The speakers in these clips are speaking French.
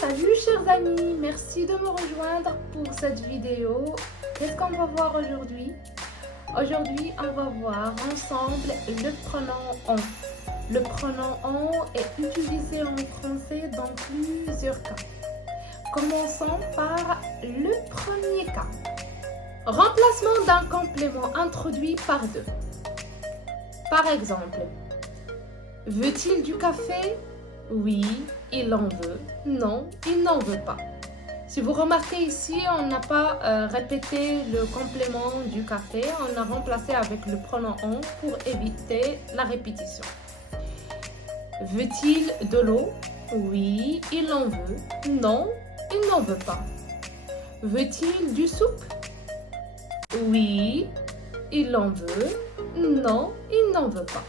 Salut chers amis, merci de me rejoindre pour cette vidéo. Qu'est-ce qu'on va voir aujourd'hui? Aujourd'hui, on va voir ensemble le pronom on. Le pronom on est utilisé en français dans plusieurs cas. Commençons par le premier cas. Remplacement d'un complément introduit par deux. Par exemple, veut-il du café? Oui, il en veut. Non, il n'en veut pas. Si vous remarquez ici, on n'a pas répété le complément du café, on a remplacé avec le pronom on pour éviter la répétition. Veut-il de l'eau? Oui, il en veut. Non, il n'en veut pas. Veut-il du soupe? Oui, il en veut. Non, il n'en veut pas.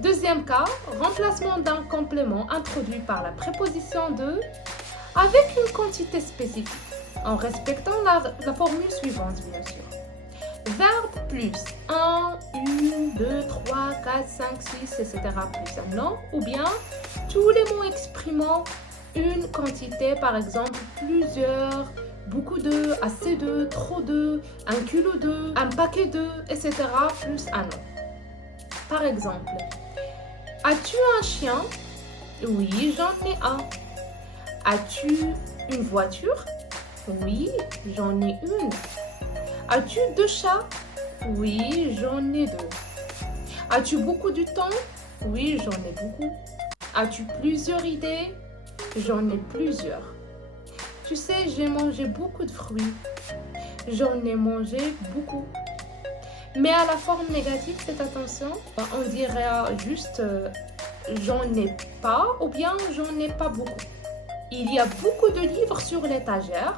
Deuxième cas, remplacement d'un complément introduit par la préposition de avec une quantité spécifique, en respectant la formule suivante, bien sûr. Verbe plus 1, 1, 2, 3, 4, 5, 6, etc. plus un nom, ou bien tous les mots exprimant une quantité, par exemple plusieurs, beaucoup de, assez de, trop de, un kilo de, un paquet de, etc. plus un nom. Par exemple, as-tu un chien? Oui, j'en ai un. As-tu une voiture? Oui, j'en ai une. As-tu deux chats? Oui, j'en ai deux. As-tu beaucoup de temps? Oui, j'en ai beaucoup. As-tu plusieurs idées? J'en ai plusieurs. Tu sais, j'ai mangé beaucoup de fruits. J'en ai mangé beaucoup. Mais à la forme négative, faites attention. On dirait juste j'en ai pas ou bien j'en ai pas beaucoup. Il y a beaucoup de livres sur l'étagère.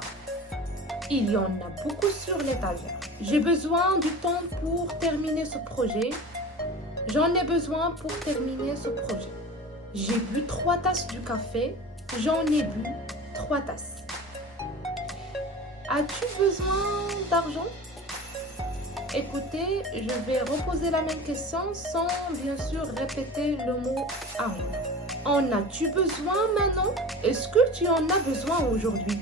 Il y en a beaucoup sur l'étagère. J'ai besoin du temps pour terminer ce projet. J'en ai besoin pour terminer ce projet. J'ai bu 3 tasses du café. J'en ai bu 3 tasses. As-tu besoin d'argent? Écoutez, je vais reposer la même question sans bien sûr répéter le mot argent. En as-tu besoin maintenant? Est-ce que tu en as besoin aujourd'hui?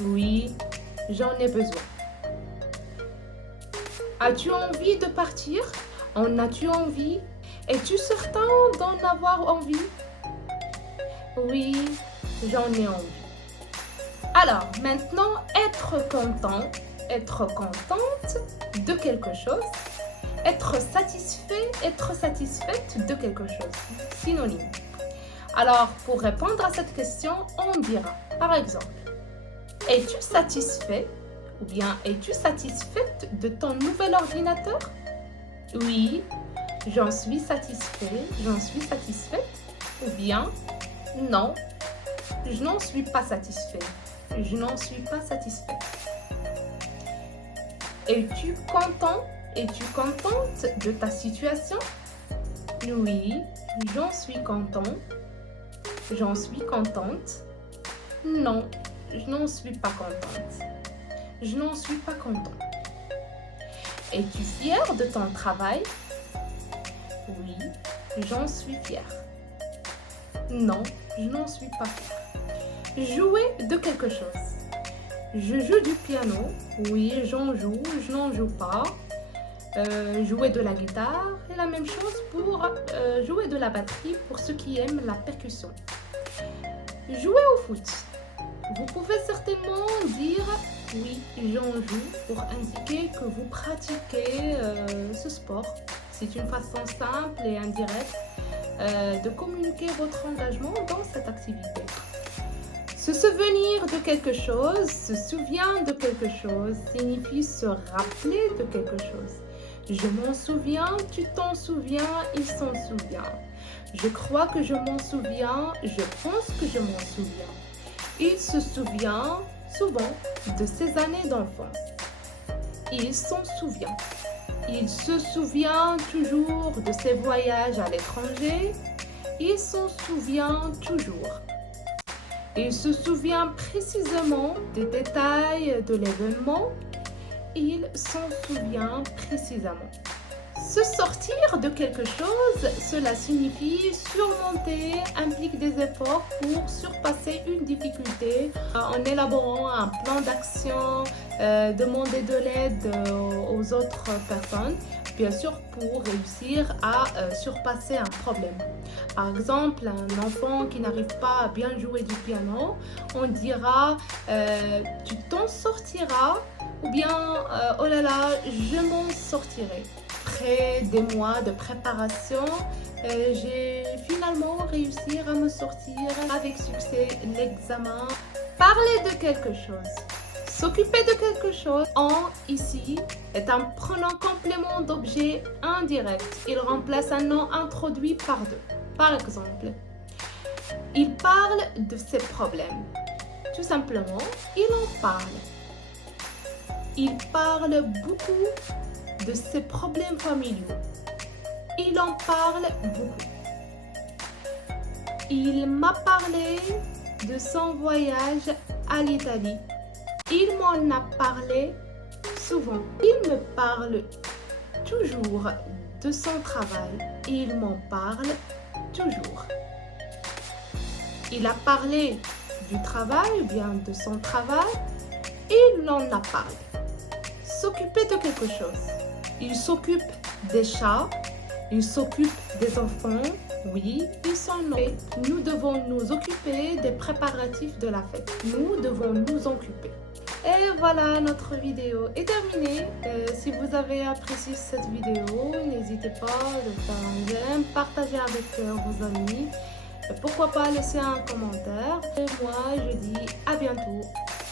Oui, j'en ai besoin. As-tu envie de partir? En as-tu envie? Es-tu certain d'en avoir envie? Oui, j'en ai envie. Alors, maintenant, être content, être contente de quelque chose, être satisfait, être satisfaite de quelque chose. Synonyme. Alors, pour répondre à cette question, on dira, par exemple, es-tu satisfait ou bien es-tu satisfaite de ton nouvel ordinateur? Oui, j'en suis satisfait, j'en suis satisfaite. Ou bien, non, je n'en suis pas satisfait, je n'en suis pas satisfaite. Es-tu content? Es-tu contente de ta situation? Oui, j'en suis content. J'en suis contente. Non, je n'en suis pas contente. Je n'en suis pas content. Es-tu fière de ton travail? Oui, j'en suis fière. Non, je n'en suis pas fière. Jouer de quelque chose. Je joue du piano. Oui, j'en joue. Je n'en joue pas. Jouer de la guitare et la même chose pour jouer de la batterie pour ceux qui aiment la percussion. Jouer au foot. Vous pouvez certainement dire oui, j'en joue pour indiquer que vous pratiquez ce sport. C'est une façon simple et indirecte de communiquer votre engagement dans cette activité. Se souvenir de quelque chose, se souvient de quelque chose, signifie se rappeler de quelque chose. Je m'en souviens, tu t'en souviens, il s'en souvient. Je crois que je m'en souviens, je pense que je m'en souviens. Il se souvient souvent de ses années d'enfance. Il s'en souvient. Il se souvient toujours de ses voyages à l'étranger. Il s'en souvient toujours. Il se souvient précisément des détails de l'événement. Il s'en souvient précisément. Se sortir de quelque chose, cela signifie surmonter, implique des efforts pour surpasser une difficulté en élaborant un plan d'action, demander de l'aide aux autres personnes, bien sûr pour réussir à surpasser un problème. Par exemple, un enfant qui n'arrive pas à bien jouer du piano, on dira tu t'en sortiras ou bien oh là là, je m'en sortirai. Après des mois de préparation, j'ai finalement réussi à me sortir avec succès l'examen. Parler de quelque chose. S'occuper de quelque chose en ici est un pronom complément d'objet indirect. Il remplace un nom introduit par deux. Par exemple, il parle de ses problèmes. Tout simplement, il en parle. Il parle beaucoup de ses problèmes familiaux. Il en parle beaucoup. Il m'a parlé de son voyage à l'Italie. Il m'en a parlé souvent. Il me parle toujours de son travail. Il m'en parle toujours. Il a parlé du travail ou bien de son travail. Il en a parlé. S'occuper de quelque chose. Il s'occupe des chats. Il s'occupe des enfants. Oui, ils sont nés. Nous devons nous occuper des préparatifs de la fête. Nous devons nous occuper. Et voilà, notre vidéo est terminée. Si vous avez apprécié cette vidéo, n'hésitez pas à faire un j'aime, partager avec vos amis. Et pourquoi pas laisser un commentaire. Et moi, je dis à bientôt